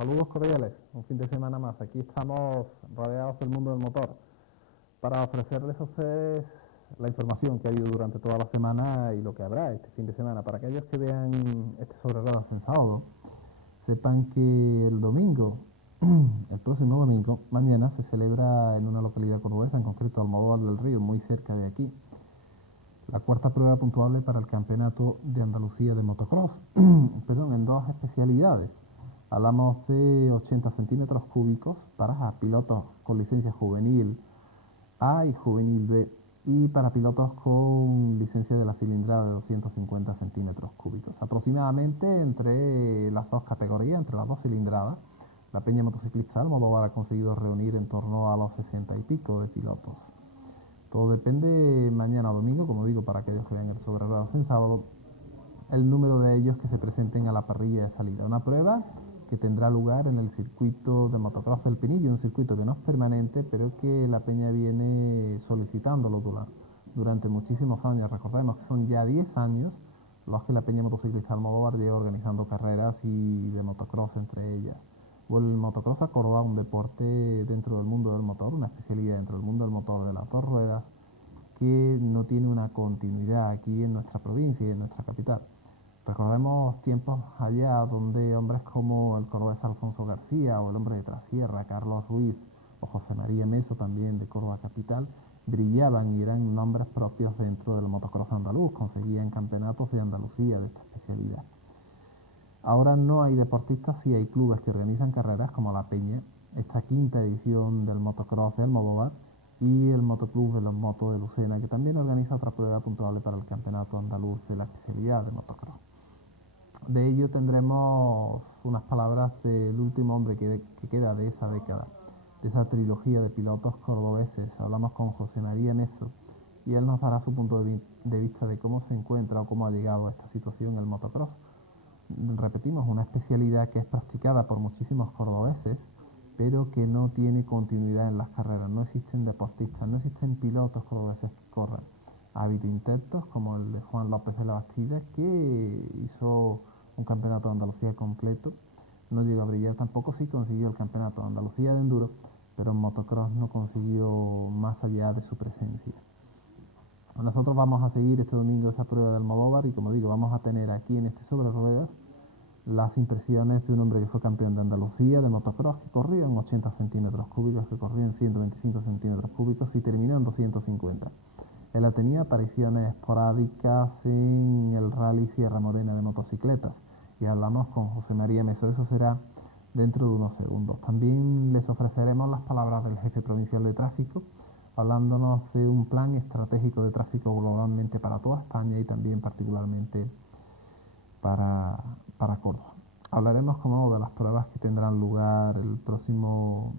Saludos cordiales, un fin de semana más. Aquí estamos rodeados del mundo del motor para ofrecerles a ustedes la información que ha habido durante toda la semana y lo que habrá este fin de semana. Para aquellos que vean este sobre ruedas en sábado, sepan que el domingo, el próximo domingo, mañana, se celebra en una localidad cordobesa, en concreto Almodóvar del Río, muy cerca de aquí, la cuarta prueba puntuable para el Campeonato de Andalucía de Motocross, perdón, en dos especialidades. Hablamos de 80 centímetros cúbicos para pilotos con licencia juvenil A y juvenil B, y para pilotos con licencia de la cilindrada de 250 centímetros cúbicos. Aproximadamente entre las dos categorías, entre las dos cilindradas, la Peña Motociclista Almodóvar ha conseguido reunir en torno a los 60 y pico de pilotos. Todo depende mañana domingo, como digo, para aquellos que vean el sobre ruedas en sábado, el número de ellos que se presenten a la parrilla de salida. Una prueba que tendrá lugar en el circuito de motocross del Pinillo, un circuito que no es permanente, pero que la Peña viene solicitándolo durante muchísimos años. Recordemos que son ya 10 años los que la Peña Motociclista Almodóvar lleva organizando carreras y de motocross entre ellas. El motocross ha acordado un deporte dentro del mundo del motor, una especialidad dentro del mundo del motor de las dos ruedas, que no tiene una continuidad aquí en nuestra provincia y en nuestra capital. Recordemos tiempos allá donde hombres como el cordobés Alfonso García o el hombre de Trasierra, Carlos Ruiz o José María Meso, también de Córdoba capital, brillaban y eran nombres propios dentro del motocross andaluz, conseguían campeonatos de Andalucía de esta especialidad. Ahora no hay deportistas, sí hay clubes que organizan carreras como La Peña, esta quinta edición del motocross de Almodóvar, y el Motoclub de los Motos de Lucena, que también organiza otra prueba puntuable para el campeonato andaluz de la especialidad de motocross. De ello tendremos unas palabras del último hombre que queda de esa década, de esa trilogía de pilotos cordobeses. Hablamos con José María Meso y él nos dará su punto de vista de cómo se encuentra o cómo ha llegado a esta situación el motocross. Repetimos, una especialidad que es practicada por muchísimos cordobeses, pero que no tiene continuidad en las carreras. No existen deportistas, no existen pilotos cordobeses que corran. Ha habido intentos como el de Juan López de la Bastida, que hizo un campeonato de Andalucía completo, no llegó a brillar tampoco, sí consiguió el campeonato de Andalucía de enduro, pero en motocross no consiguió más allá de su presencia. Nosotros vamos a seguir este domingo esa prueba de Almodóvar y, como digo, vamos a tener aquí en este sobre ruedas las impresiones de un hombre que fue campeón de Andalucía de motocross, que corría en 80 centímetros cúbicos, que corría en 125 centímetros cúbicos y terminó en 250. Él tenía apariciones esporádicas en el Rally Sierra Morena de motocicletas y hablamos con José María Meso. Eso será dentro de unos segundos. También les ofreceremos las palabras del jefe provincial de tráfico, hablándonos de un plan estratégico de tráfico globalmente para toda España y también particularmente para Córdoba. Hablaremos, como de las pruebas que tendrán lugar el próximo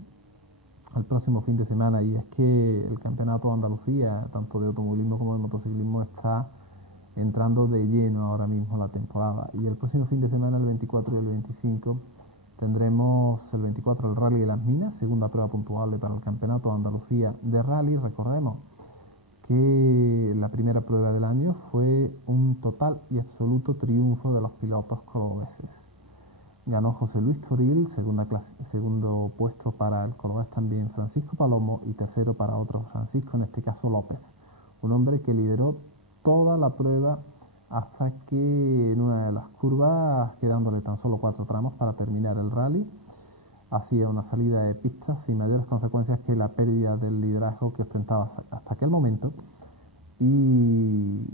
fin de semana, y es que el Campeonato de Andalucía, tanto de automovilismo como de motociclismo, está entrando de lleno ahora mismo la temporada, y el próximo fin de semana, el 24 y el 25, tendremos el 24 el Rally de las Minas, segunda prueba puntuable para el Campeonato de Andalucía de Rally. Recordemos que la primera prueba del año fue un total y absoluto triunfo de los pilotos cordobeses. Ganó José Luis Toril, segundo puesto para el cordobés también Francisco Palomo, y tercero para otro Francisco, en este caso López, un hombre que lideró toda la prueba hasta que en una de las curvas, quedándole tan solo 4 tramos para terminar el rally, hacía una salida de pistas sin mayores consecuencias que la pérdida del liderazgo que ostentaba hasta aquel momento, y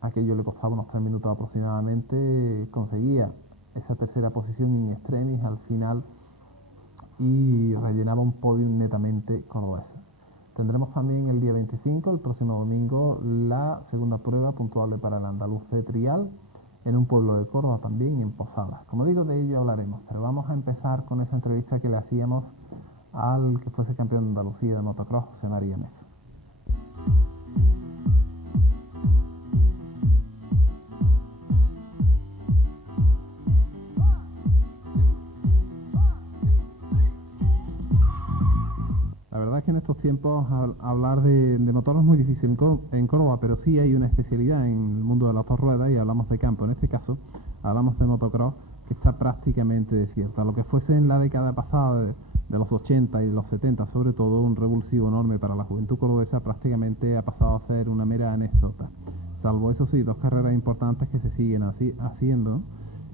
aquello le costaba unos 3 minutos aproximadamente. Conseguía esa tercera posición in extremis al final y rellenaba un podium netamente cordobés. Tendremos también el día 25, el próximo domingo, la segunda prueba puntuable para el andaluz de Trial, en un pueblo de Córdoba también, en Posadas. Como digo, de ello hablaremos, pero vamos a empezar con esa entrevista que le hacíamos al que fuese campeón de Andalucía de motocross, José María Meso. La verdad es que en estos tiempos hablar de motor es muy difícil en Córdoba, pero sí hay una especialidad en el mundo de las dos ruedas y hablamos de campo. En este caso hablamos de motocross que está prácticamente desierta. Lo que fuese en la década pasada de los 80 y los 70, sobre todo, un revulsivo enorme para la juventud cordobesa, prácticamente ha pasado a ser una mera anécdota. Salvo, eso sí, dos carreras importantes que se siguen haciendo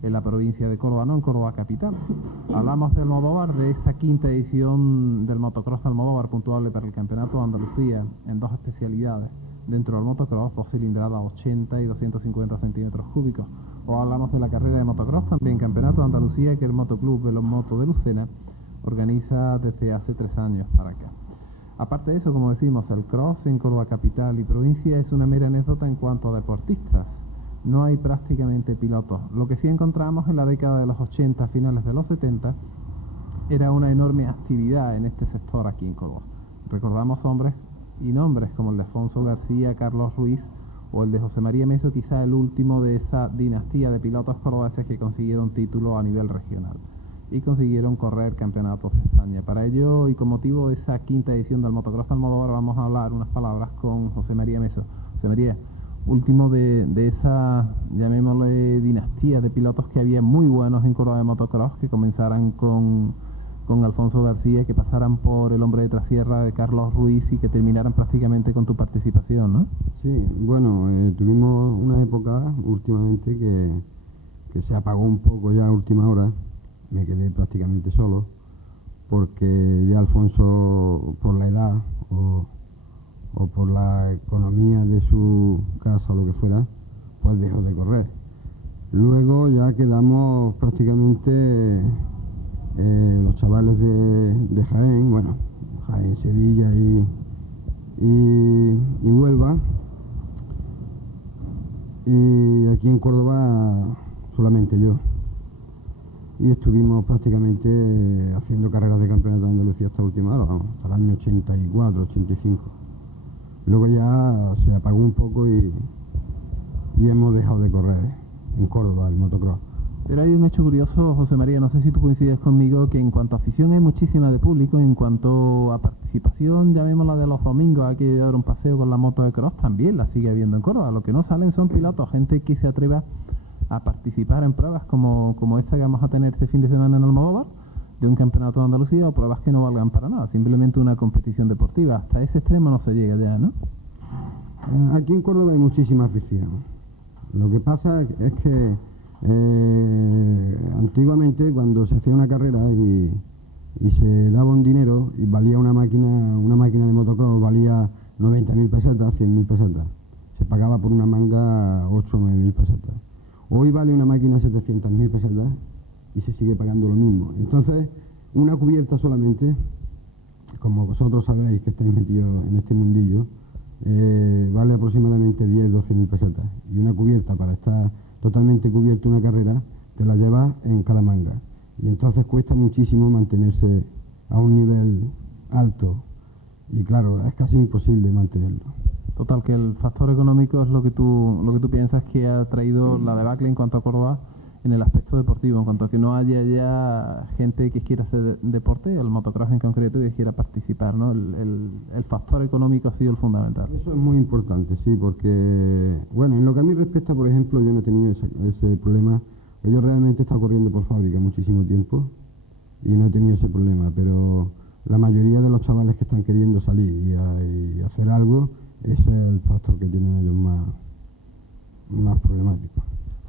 en la provincia de Córdoba, no en Córdoba capital. Hablamos de Almodóvar, de esa quinta edición del motocross Almodóvar, puntuable para el Campeonato de Andalucía, en dos especialidades. Dentro del motocross, dos cilindradas 80 y 250 centímetros cúbicos. O hablamos de la carrera de motocross, también Campeonato de Andalucía, que el Motoclub Velomoto de Lucena organiza desde hace 3 años para acá. Aparte de eso, como decimos, el cross en Córdoba capital y provincia es una mera anécdota en cuanto a deportistas. No hay prácticamente pilotos. Lo que sí encontramos en la década de los 80, finales de los 70, era una enorme actividad en este sector aquí en Córdoba. Recordamos hombres y nombres como el de Alfonso García, Carlos Ruiz o el de José María Meso, quizá el último de esa dinastía de pilotos cordobeses que consiguieron título a nivel regional y consiguieron correr campeonatos de España. Para ello, y con motivo de esa quinta edición del Motocross Almodóvar, vamos a hablar unas palabras con José María Meso. José María, último de esa, llamémosle, dinastía de pilotos que había muy buenos en Córdoba de motocross, que comenzaran con Alfonso García, que pasaran por el hombre de trasierra de Carlos Ruiz y que terminaran prácticamente con tu participación, ¿no? Sí, bueno, tuvimos una época últimamente que se apagó un poco ya a última hora. Me quedé prácticamente solo, porque ya Alfonso, por la edad o por la economía de su casa o lo que fuera, pues dejó de correr. Luego ya quedamos prácticamente los chavales de Jaén, bueno, Jaén, Sevilla y Huelva, y aquí en Córdoba solamente yo. Y estuvimos prácticamente haciendo carreras de campeonato de Andalucía hasta última hora, vamos, hasta el año 84, 85. Luego ya se apagó un poco y hemos dejado de correr en Córdoba el motocross. Pero hay un hecho curioso, José María, no sé si tú coincides conmigo, que en cuanto a afición hay muchísima de público, en cuanto a participación, llamémosla de los domingos, hay que dar un paseo con la moto de cross, también la sigue habiendo en Córdoba. Lo que no salen son pilotos, gente que se atreva a participar en pruebas como esta que vamos a tener este fin de semana en Almodóvar, de un campeonato de Andalucía, o pruebas que no valgan para nada, simplemente una competición deportiva. Hasta ese extremo no se llega ya, ¿no? Aquí en Córdoba hay muchísima afición. Lo que pasa es que antiguamente, cuando se hacía una carrera y se daba un dinero y valía una máquina de motocross valía 90.000 pesetas, 100.000 pesetas, se pagaba por una manga 8 o 9.000 pesetas. Hoy vale una máquina 700.000 pesetas y se sigue pagando lo mismo. Entonces, una cubierta solamente, como vosotros sabéis que estáis metidos en este mundillo, vale aproximadamente 10-12.000 pesetas. Y una cubierta, para estar totalmente cubierta una carrera, te la llevas en cada manga. Y entonces cuesta muchísimo mantenerse a un nivel alto. Y claro, es casi imposible mantenerlo. Total, que el factor económico es lo que tú piensas que ha traído la debacle en cuanto a Córdoba en el aspecto deportivo, en cuanto a que no haya ya gente que quiera hacer deporte, el motocross en concreto, y que quiera participar, ¿no? El factor económico ha sido el fundamental. Eso es muy importante, sí, porque, bueno, en lo que a mí respecta, por ejemplo, yo no he tenido ese problema. Yo realmente he estado corriendo por fábrica muchísimo tiempo y no he tenido ese problema, pero la mayoría de los chavales que están queriendo salir y hacer algo, ese es el factor que tienen ellos más problemático.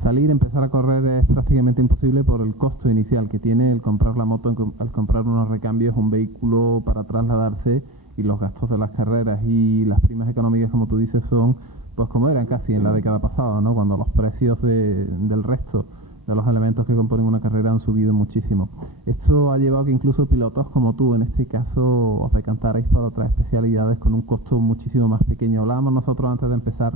Salir, empezar a correr es prácticamente imposible por el costo inicial que tiene el comprar la moto, al comprar unos recambios, un vehículo para trasladarse, y los gastos de las carreras y las primas económicas, como tú dices, son pues como eran casi en la década pasada, ¿no? Cuando los precios del resto de los elementos que componen una carrera han subido muchísimo. Esto ha llevado a que incluso pilotos como tú, en este caso, os decantarais para otras especialidades con un costo muchísimo más pequeño. Hablábamos nosotros antes de empezar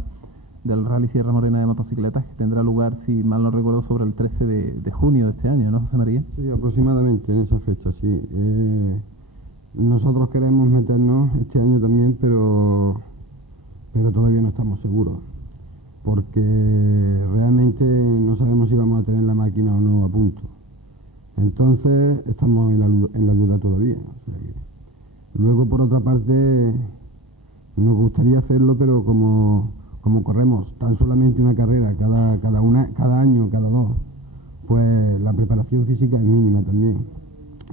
del Rally Sierra Morena de motocicletas, que tendrá lugar, si mal no recuerdo, sobre el 13 de junio de este año, ¿no, José María? Sí, aproximadamente en esa fecha, sí. Nosotros queremos meternos este año también, pero todavía no estamos seguros, porque realmente no sabemos si vamos a tener la máquina o no a punto. Entonces estamos en la duda todavía. O sea que... Luego, por otra parte, nos gustaría hacerlo, pero como corremos tan solamente una carrera cada año, cada dos, pues la preparación física es mínima también.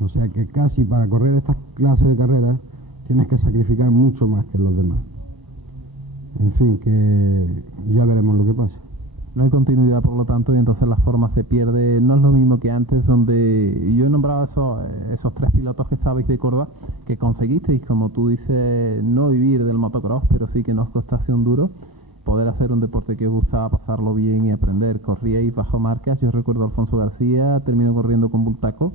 O sea que casi para correr estas clases de carreras tienes que sacrificar mucho más que los demás. En fin, que ya veremos lo que pasa. No hay continuidad, por lo tanto, y entonces la forma se pierde. No es lo mismo que antes, donde yo he nombrado esos 3 pilotos que estabais de Córdoba, que conseguisteis, como tú dices, no vivir del motocross, pero sí que nos costase un duro poder hacer un deporte que os gustaba, pasarlo bien y aprender. Corríais bajo marcas. Yo recuerdo a Alfonso García, terminó corriendo con Bultaco,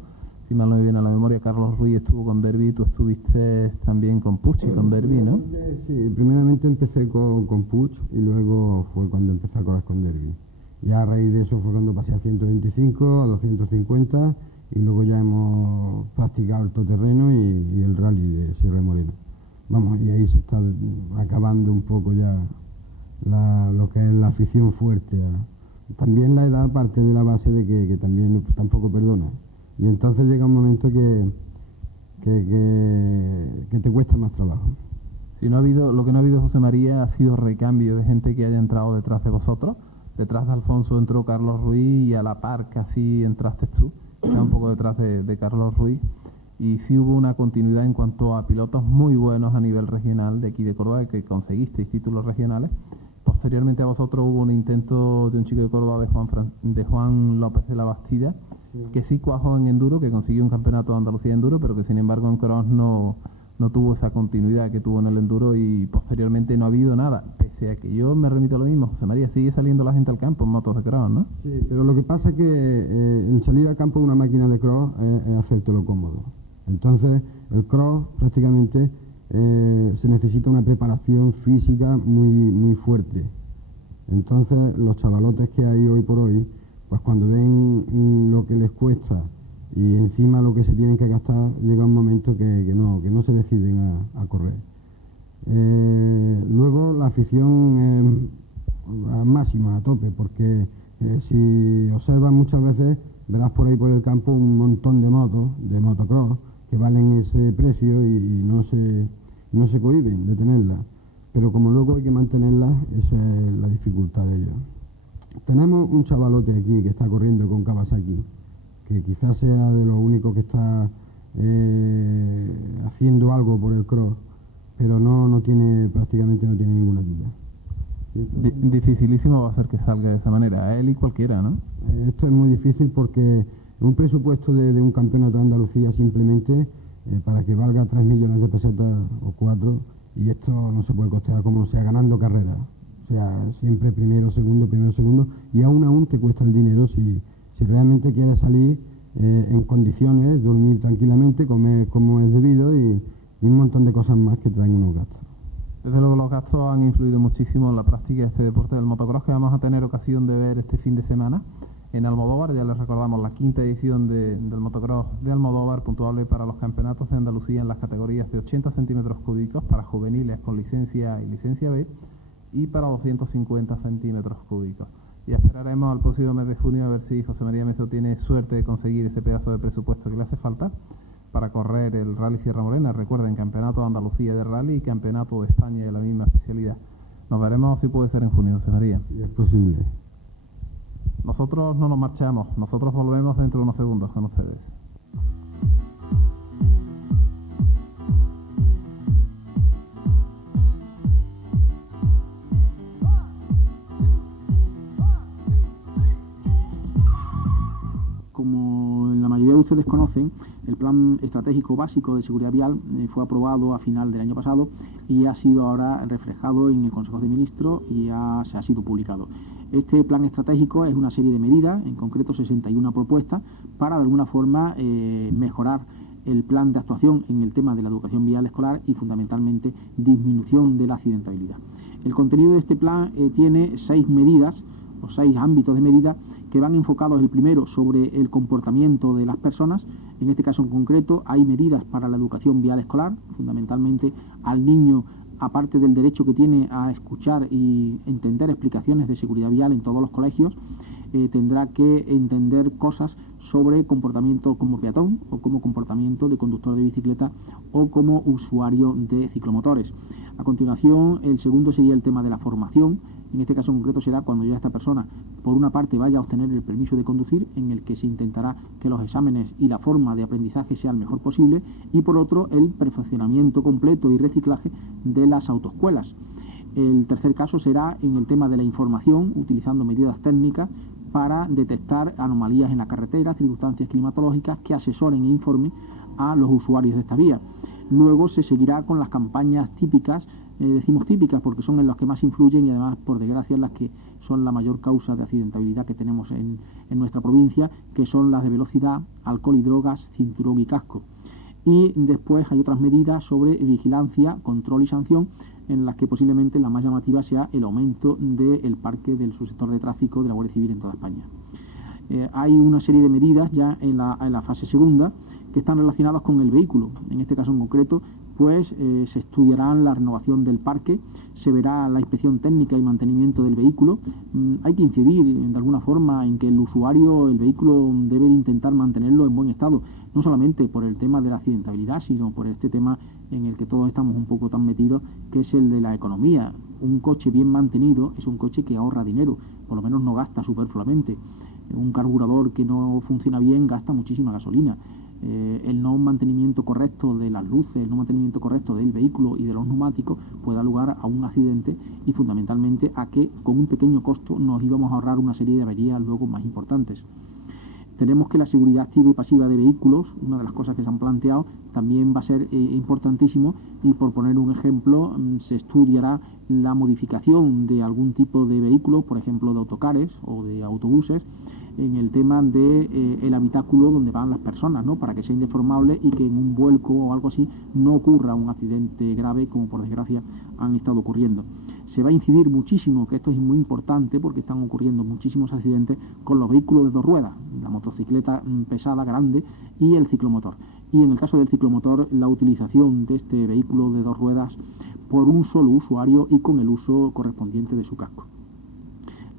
si mal no me viene a la memoria. Carlos Ruiz estuvo con Derby, tú estuviste también con Puig y con Derby, ¿no? Sí, primeramente empecé con Puig y luego fue cuando empecé a correr con Derby. Ya a raíz de eso fue cuando pasé a 125, a 250 y luego ya hemos practicado el todoterreno y el rally de Sierra Morena. Vamos, y ahí se está acabando un poco ya lo que es la afición fuerte. También la edad parte de la base de que también tampoco perdona. Y entonces llega un momento que te cuesta más trabajo. Si no ha habido, lo que no ha habido, José María, ha sido recambio de gente que haya entrado detrás de vosotros. Detrás de Alfonso entró Carlos Ruiz y a la par casi entraste tú, quizá un poco detrás de Carlos Ruiz. Y sí hubo una continuidad en cuanto a pilotos muy buenos a nivel regional de aquí de Córdoba, que conseguisteis títulos regionales. Posteriormente a vosotros hubo un intento de un chico de Córdoba, de Juan López de la Bastida, que sí cuajó en enduro, que consiguió un campeonato de Andalucía de enduro, pero que sin embargo en cross no tuvo esa continuidad que tuvo en el enduro, y posteriormente no ha habido nada, pese a que yo me remito a lo mismo. José María, sigue saliendo la gente al campo en motos de cross, ¿no? Sí, pero lo que pasa es que el salir al campo de una máquina de cross es hacértelo cómodo. Entonces el cross prácticamente se necesita una preparación física muy fuerte. Entonces los chavalotes que hay hoy por hoy, pues cuando ven lo que les cuesta y encima lo que se tienen que gastar, llega un momento que no se deciden a correr. Luego la afición es máxima, a tope, porque si observas muchas veces, verás por ahí por el campo un montón de motos, de motocross, que valen ese precio y no se cohíben de tenerlas. Pero como luego hay que mantenerlas, esa es la dificultad de ellos. Tenemos un chavalote aquí que está corriendo con Kawasaki, que quizás sea de lo único que está haciendo algo por el cross, pero prácticamente no tiene ninguna ayuda. Dificilísimo va a ser que salga de esa manera, él y cualquiera, ¿no? Esto es muy difícil porque un presupuesto de un campeonato de Andalucía simplemente para que valga 3 millones de pesetas o 4, y esto no se puede costear como sea ganando carreras. O sea, siempre primero, segundo, y aún te cuesta el dinero si realmente quieres salir en condiciones, dormir tranquilamente, comer como es debido y un montón de cosas más que traen unos gastos. Desde luego los gastos han influido muchísimo en la práctica de este deporte del motocross, que vamos a tener ocasión de ver este fin de semana en Almodóvar. Ya les recordamos, la 5ª edición del motocross de Almodóvar, puntuable para los campeonatos de Andalucía en las categorías de 80 centímetros cúbicos para juveniles con licencia A y licencia B, y para 250 centímetros cúbicos. Y esperaremos al próximo mes de junio a ver si José María Meso tiene suerte de conseguir ese pedazo de presupuesto que le hace falta para correr el Rally Sierra Morena. Recuerden, Campeonato de Andalucía de Rally y Campeonato de España de la misma especialidad. Nos veremos si puede ser en junio, José María. Si es posible. Nosotros no nos marchamos, nosotros volvemos dentro de unos segundos con ustedes. Como la mayoría de ustedes conocen, el Plan Estratégico Básico de Seguridad Vial fue aprobado a final del año pasado y ha sido ahora reflejado en el Consejo de Ministros y se ha sido publicado. Este plan estratégico es una serie de medidas, en concreto 61 propuestas, para de alguna forma mejorar el plan de actuación en el tema de la educación vial escolar y fundamentalmente disminución de la accidentabilidad. El contenido de este plan tiene 6 medidas o 6 ámbitos de medidas que van enfocados. El primero sobre el comportamiento de las personas. En este caso en concreto hay medidas para la educación vial escolar, fundamentalmente al niño, aparte del derecho que tiene a escuchar y entender explicaciones de seguridad vial en todos los colegios, tendrá que entender cosas sobre comportamiento como peatón o como comportamiento de conductor de bicicleta o como usuario de ciclomotores. A continuación, el segundo sería el tema de la formación, En este caso en concreto será cuando ya esta persona, por una parte, vaya a obtener el permiso de conducir, en el que se intentará que los exámenes y la forma de aprendizaje sea el mejor posible, y por otro, el perfeccionamiento completo y reciclaje de las autoescuelas. El tercer caso será en el tema de la información, utilizando medidas técnicas para detectar anomalías en la carretera, circunstancias climatológicas que asesoren e informen a los usuarios de esta vía. Luego se seguirá con las campañas típicas, decimos típicas porque son en las que más influyen y además, por desgracia, las que son la mayor causa de accidentabilidad que tenemos en nuestra provincia, que son las de velocidad, alcohol y drogas, cinturón y casco. Y después hay otras medidas sobre vigilancia, control y sanción, en las que posiblemente la más llamativa sea el aumento del parque del subsector de tráfico de la Guardia Civil en toda España. Hay una serie de medidas ya en la fase segunda que están relacionadas con el vehículo. En este caso en concreto, pues se estudiará la renovación del parque, se verá la inspección técnica y mantenimiento del vehículo. Hay que incidir de alguna forma en que el usuario, el vehículo, debe intentar mantenerlo en buen estado, no solamente por el tema de la accidentabilidad, sino por este tema en el que todos estamos un poco tan metidos, que es el de la economía. Un coche bien mantenido es un coche que ahorra dinero, por lo menos no gasta superfluamente. Un carburador que no funciona bien gasta muchísima gasolina. El no mantenimiento correcto de las luces, el no mantenimiento correcto del vehículo y de los neumáticos puede dar lugar a un accidente y fundamentalmente a que con un pequeño costo nos íbamos a ahorrar una serie de averías luego más importantes. Tenemos que la seguridad activa y pasiva de vehículos, una de las cosas que se han planteado, también va a ser importantísimo, y por poner un ejemplo, se estudiará la modificación de algún tipo de vehículo, por ejemplo de autocares o de autobuses, en el tema de el habitáculo donde van las personas, ¿no? Para que sea indeformable y que en un vuelco o algo así no ocurra un accidente grave como por desgracia han estado ocurriendo. Se va a incidir muchísimo, que esto es muy importante porque están ocurriendo muchísimos accidentes con los vehículos de dos ruedas, la motocicleta pesada, grande, y el ciclomotor. Y en el caso del ciclomotor, la utilización de este vehículo de dos ruedas por un solo usuario y con el uso correspondiente de su casco.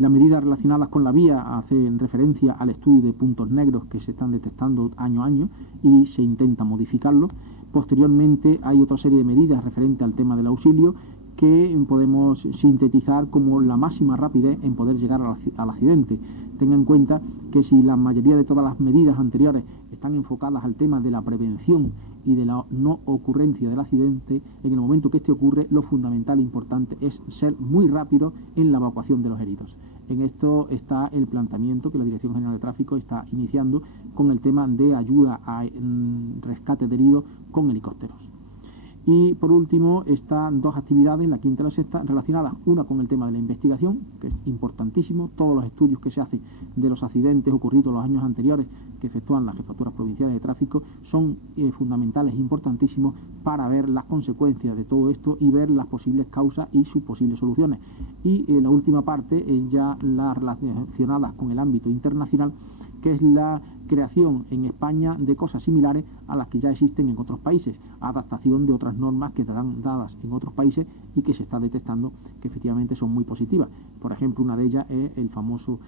Las medidas relacionadas con la vía hacen referencia al estudio de puntos negros que se están detectando año a año y se intenta modificarlo. Posteriormente hay otra serie de medidas referente al tema del auxilio que podemos sintetizar como la máxima rapidez en poder llegar al accidente. Tenga en cuenta que si la mayoría de todas las medidas anteriores están enfocadas al tema de la prevención y de la no ocurrencia del accidente, en el momento que este ocurre, lo fundamental e importante es ser muy rápido en la evacuación de los heridos. En esto está el planteamiento que la Dirección General de Tráfico está iniciando con el tema de ayuda a rescate de heridos con helicópteros. Y por último están dos actividades, la quinta y la sexta, relacionadas, una con el tema de la investigación, que es importantísimo. Todos los estudios que se hacen de los accidentes ocurridos los años anteriores que efectúan las jefaturas provinciales de tráfico son fundamentales e importantísimos para ver las consecuencias de todo esto y ver las posibles causas y sus posibles soluciones. Y la última parte es ya las relacionadas con el ámbito internacional, que es la creación en España de cosas similares a las que ya existen en otros países, adaptación de otras normas que están dadas en otros países y que se está detectando que efectivamente son muy positivas. Por ejemplo, una de ellas es el famoso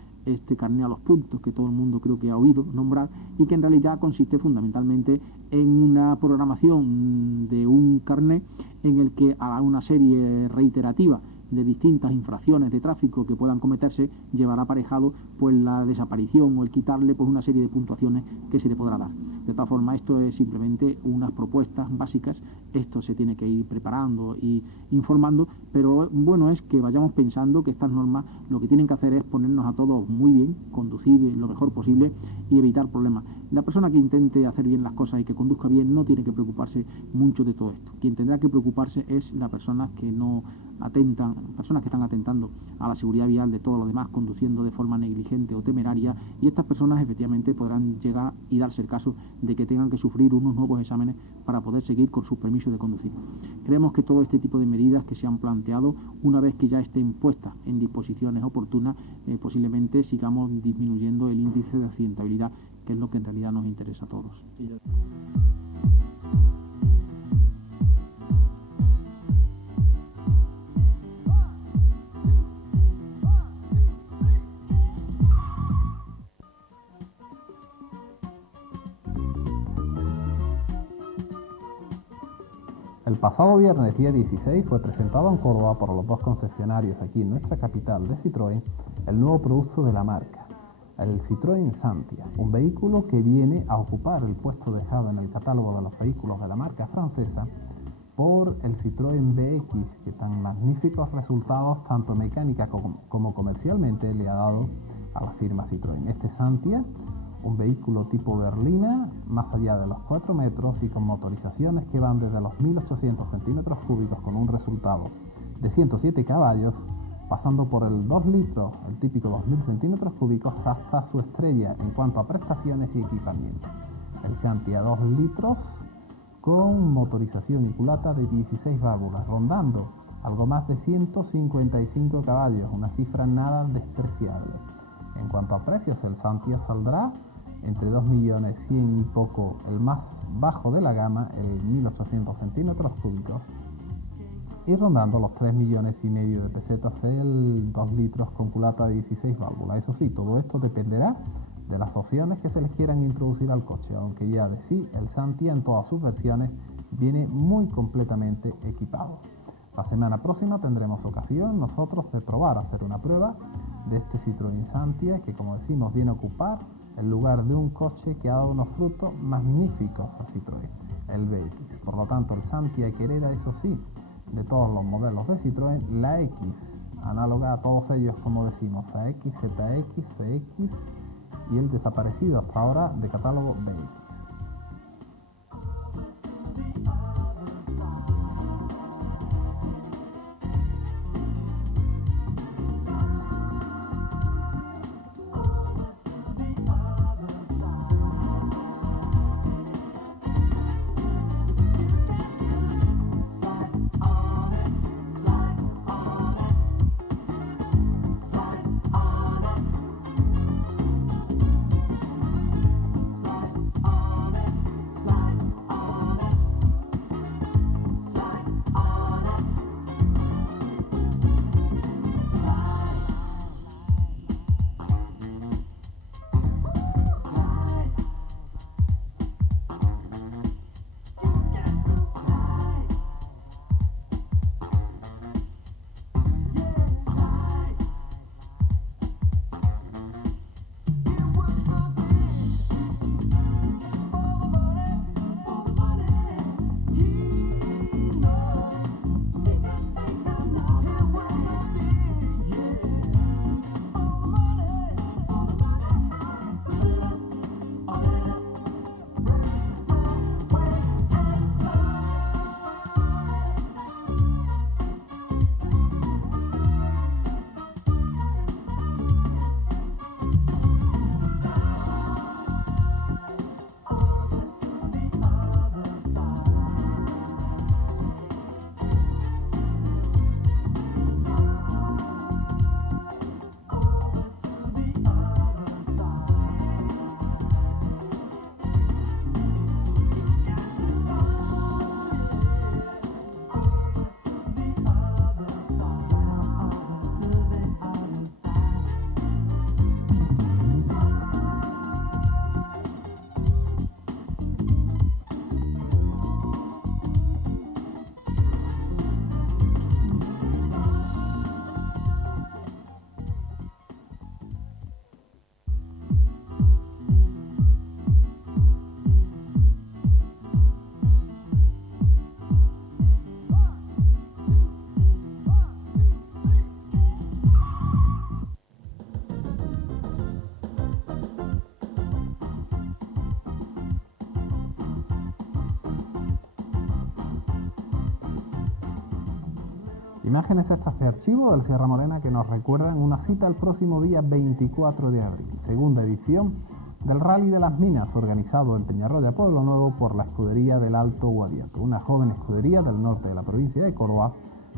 carné a los puntos, que todo el mundo creo que ha oído nombrar, y que en realidad consiste fundamentalmente en una programación de un carné en el que a una serie reiterativa de distintas infracciones de tráfico que puedan cometerse llevará aparejado pues la desaparición o el quitarle pues una serie de puntuaciones que se le podrá dar. De todas formas, esto es simplemente unas propuestas básicas, esto se tiene que ir preparando y informando, pero bueno es que vayamos pensando que estas normas lo que tienen que hacer es ponernos a todos muy bien, conducir lo mejor posible y evitar problemas. La persona que intente hacer bien las cosas y que conduzca bien no tiene que preocuparse mucho de todo esto. Quien tendrá que preocuparse es la persona que no atentan, personas que están atentando a la seguridad vial de todos los demás, conduciendo de forma negligente o temeraria, y estas personas efectivamente podrán llegar y darse el caso de que tengan que sufrir unos nuevos exámenes para poder seguir con sus permisos de conducir. Creemos que todo este tipo de medidas que se han planteado, una vez que ya estén puestas en disposiciones oportunas, posiblemente sigamos disminuyendo el índice de accidentabilidad, que es lo que en realidad nos interesa a todos. El pasado viernes, día 16, fue presentado en Córdoba por los dos concesionarios aquí en nuestra capital de Citroën el nuevo producto de la marca, el Citroën Xantia, un vehículo que viene a ocupar el puesto dejado en el catálogo de los vehículos de la marca francesa por el Citroën BX, que tan magníficos resultados tanto mecánica como comercialmente le ha dado a la firma Citroën. Este Xantia, un vehículo tipo berlina, más allá de los 4 metros y con motorizaciones que van desde los 1800 centímetros cúbicos con un resultado de 107 caballos, pasando por el 2 litros, el típico 2000 centímetros cúbicos, hasta su estrella en cuanto a prestaciones y equipamiento. El Xantia 2 litros con motorización y culata de 16 válvulas, rondando algo más de 155 caballos, una cifra nada despreciable. En cuanto a precios, el Xantia saldrá entre 2.100.000 y poco, el más bajo de la gama, el 1800 centímetros cúbicos, y rondando los 3,5 millones de pesetas el 2 litros con culata de 16 válvulas. Eso sí, todo esto dependerá de las opciones que se les quieran introducir al coche, aunque ya de sí, el Xantia en todas sus versiones viene muy completamente equipado. La semana próxima tendremos ocasión nosotros de probar, hacer una prueba de este Citroën Xantia, que como decimos viene a ocupar el lugar de un coche que ha dado unos frutos magníficos a Citroën, el BX. Por lo tanto, el Xantia que hereda, eso sí, de todos los modelos de Citroën, la X, análoga a todos ellos, como decimos, AX, ZX, CX y el desaparecido hasta ahora de catálogo BX. Imágenes estas de archivo del Sierra Morena que nos recuerdan una cita el próximo día 24 de abril, segunda edición del Rally de las Minas, organizado en Peñarroya, Pueblo Nuevo, por la escudería del Alto Guadiato, una joven escudería del norte de la provincia de Córdoba,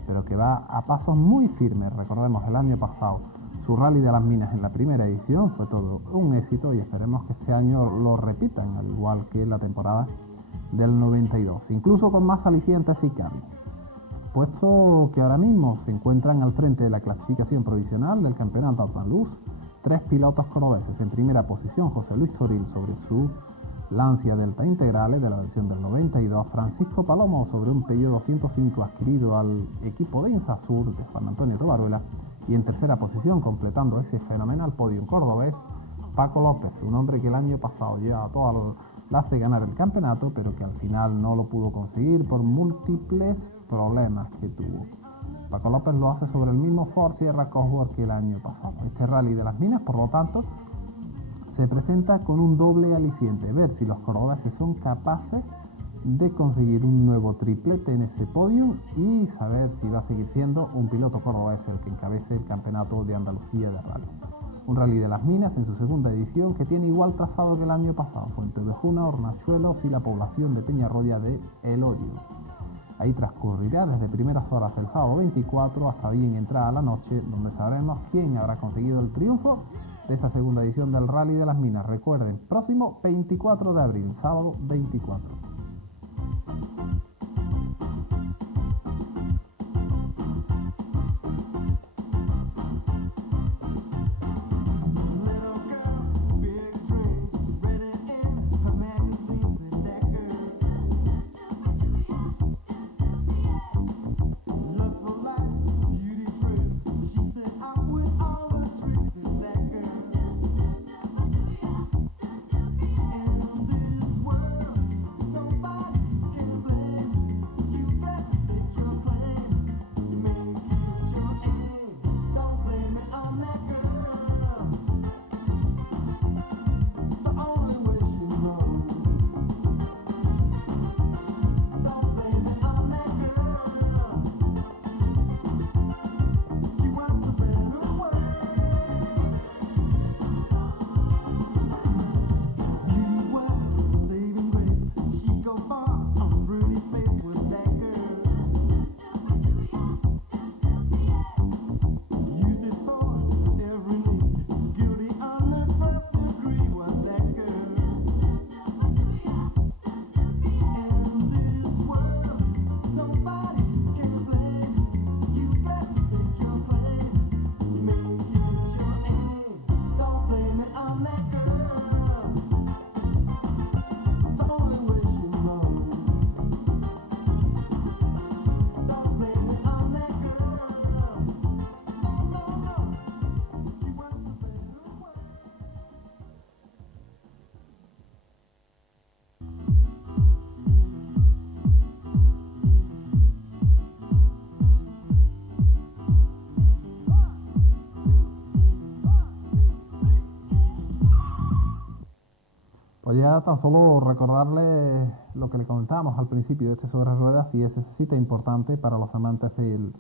pero que va a pasos muy firmes. Recordemos, el año pasado su Rally de las Minas en la primera edición fue todo un éxito y esperemos que este año lo repitan, al igual que la temporada del 92, incluso con más alicientes y cambios, puesto que ahora mismo se encuentran al frente de la clasificación provisional del campeonato andaluz 3 pilotos cordobeses. En primera posición, José Luis Toril sobre su Lancia Delta Integrales de la versión del 92, Francisco Palomo sobre un Peugeot 205 adquirido al equipo de Insasur de Juan Antonio Tobaruela, y en tercera posición, completando ese fenomenal podio cordobés, Paco López, un hombre que el año pasado llevaba todas las de ganar el campeonato, pero que al final no lo pudo conseguir por múltiples problemas que tuvo. Paco López lo hace sobre el mismo Ford Sierra Cosworth que el año pasado. Este Rally de las Minas, por lo tanto, se presenta con un doble aliciente: ver si los cordobeses son capaces de conseguir un nuevo triplete en ese podio y saber si va a seguir siendo un piloto cordobés el que encabece el campeonato de Andalucía de rally. Un Rally de las Minas en su segunda edición que tiene igual trazado que el año pasado: Fuentevejuna, Hornachuelos y la población de Peñarroya de El Hoyo. Ahí transcurrirá desde primeras horas del sábado 24 hasta bien entrada la noche, donde sabremos quién habrá conseguido el triunfo de esa segunda edición del Rally de las Minas. Recuerden, próximo 24 de abril, sábado 24. Pues ya tan solo recordarles lo que le comentábamos al principio de este sobre ruedas, y esa cita importante para los amantes de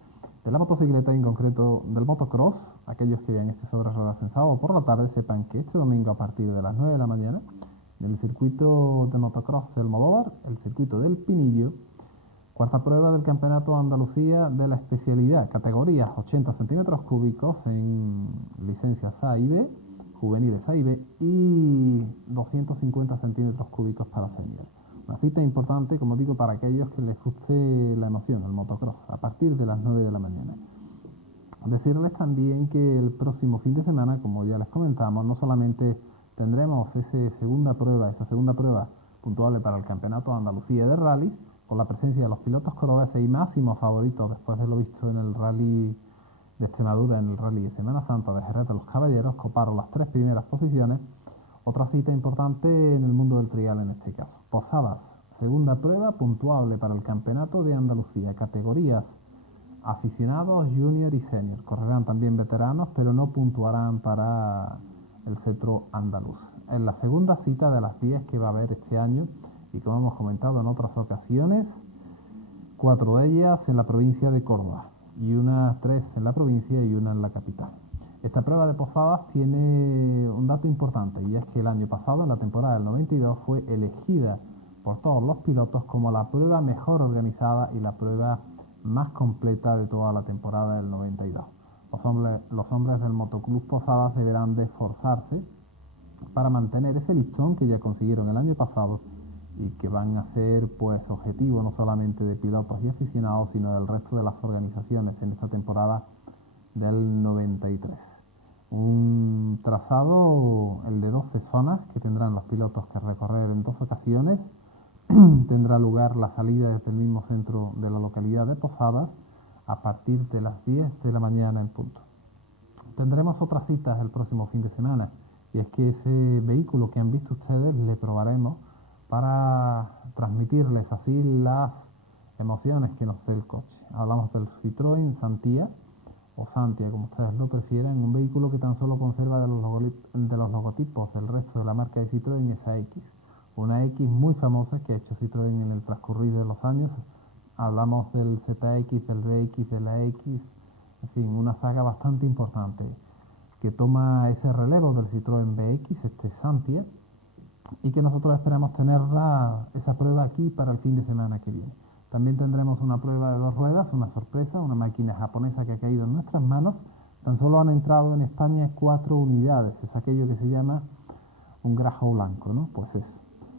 la motocicleta, y en concreto del motocross. Aquellos que vean este sobre ruedas en sábado por la tarde sepan que este domingo a partir de las 9 de la mañana, en el circuito de motocross del Modóvar, el circuito del Pinillo, cuarta prueba del Campeonato de Andalucía de la especialidad, categorías 80 centímetros cúbicos en licencias A y B, juveniles A y B, y 250 centímetros cúbicos para senior. Una cita importante, como digo, para aquellos que les guste la emoción, el motocross, a partir de las 9 de la mañana. Decirles también que el próximo fin de semana, como ya les comentamos, no solamente tendremos esa segunda prueba puntuable para el Campeonato de Andalucía de Rally, con la presencia de los pilotos cordobeses y máximos favoritos después de lo visto en el Rally de Extremadura, en el Rally de Semana Santa de Jerez de los Caballeros, coparon las 3 primeras posiciones. Otra cita importante en el mundo del trial en este caso: Posadas, segunda prueba puntuable para el Campeonato de Andalucía, categorías aficionados, junior y senior. Correrán también veteranos, pero no puntuarán para el cetro andaluz. Es la segunda cita de las 10 que va a haber este año, y como hemos comentado en otras ocasiones, 4 de ellas en la provincia de Córdoba, y unas 3 en la provincia y una en la capital. Esta prueba de Posadas tiene un dato importante, y es que el año pasado, en la temporada del 92, fue elegida por todos los pilotos como la prueba mejor organizada y la prueba más completa de toda la temporada del 92. Los hombres del Motoclub Posadas deberán de esforzarse para mantener ese listón que ya consiguieron el año pasado, y que van a ser pues objetivo no solamente de pilotos y aficionados, sino del resto de las organizaciones en esta temporada del 93. Un trazado, el de 12 zonas que tendrán los pilotos que recorrer en 2 ocasiones. Tendrá lugar la salida desde el mismo centro de la localidad de Posadas a partir de las 10 de la mañana en punto. Tendremos otras citas el próximo fin de semana, y es que ese vehículo que han visto ustedes le probaremos para transmitirles así las emociones que nos dé el coche. Hablamos del Citroën Xantia, o Xantia como ustedes lo prefieren, un vehículo que tan solo conserva de los logotipos del resto de la marca de Citroën esa X, una X muy famosa que ha hecho Citroën en el transcurrido de los años. Hablamos del ZX, del BX, de la X, en fin, una saga bastante importante que toma ese relevo del Citroën BX, este Xantia, y que nosotros esperamos tener esa prueba aquí para el fin de semana que viene. También tendremos una prueba de 2 ruedas, una sorpresa, una máquina japonesa que ha caído en nuestras manos. Tan solo han entrado en España 4 unidades, es aquello que se llama un grajo blanco, ¿no? Pues eso.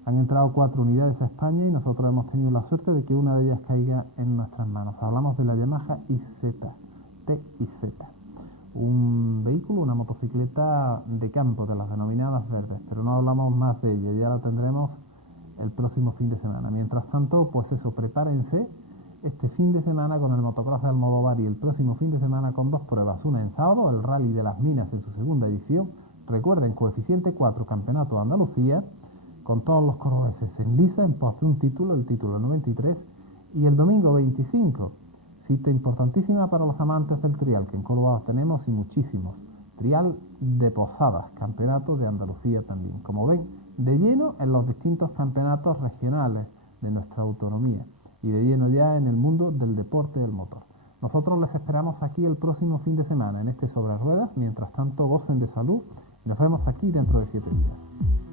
Han entrado 4 unidades a España y nosotros hemos tenido la suerte de que una de ellas caiga en nuestras manos. Hablamos de la Yamaha TIZ, un vehículo, una motocicleta de campo, de las denominadas verdes, pero no hablamos más de ella, ya la tendremos el próximo fin de semana. Mientras tanto, pues eso, prepárense este fin de semana con el motocross de Almodóvar y el próximo fin de semana con 2 pruebas, una en sábado, el Rally de las Minas en su segunda edición. Recuerden, coeficiente 4, Campeonato de Andalucía, con todos los cordobeses en liza, en pos de un título, el título 93, y el domingo 25, cita importantísima para los amantes del trial, que en Córdoba tenemos y muchísimos, trial de Posadas, Campeonato de Andalucía también, como ven, de lleno en los distintos campeonatos regionales de nuestra autonomía, y de lleno ya en el mundo del deporte del motor. Nosotros les esperamos aquí el próximo fin de semana, en este Sobre Ruedas. Mientras tanto, gocen de salud y nos vemos aquí dentro de 7 días.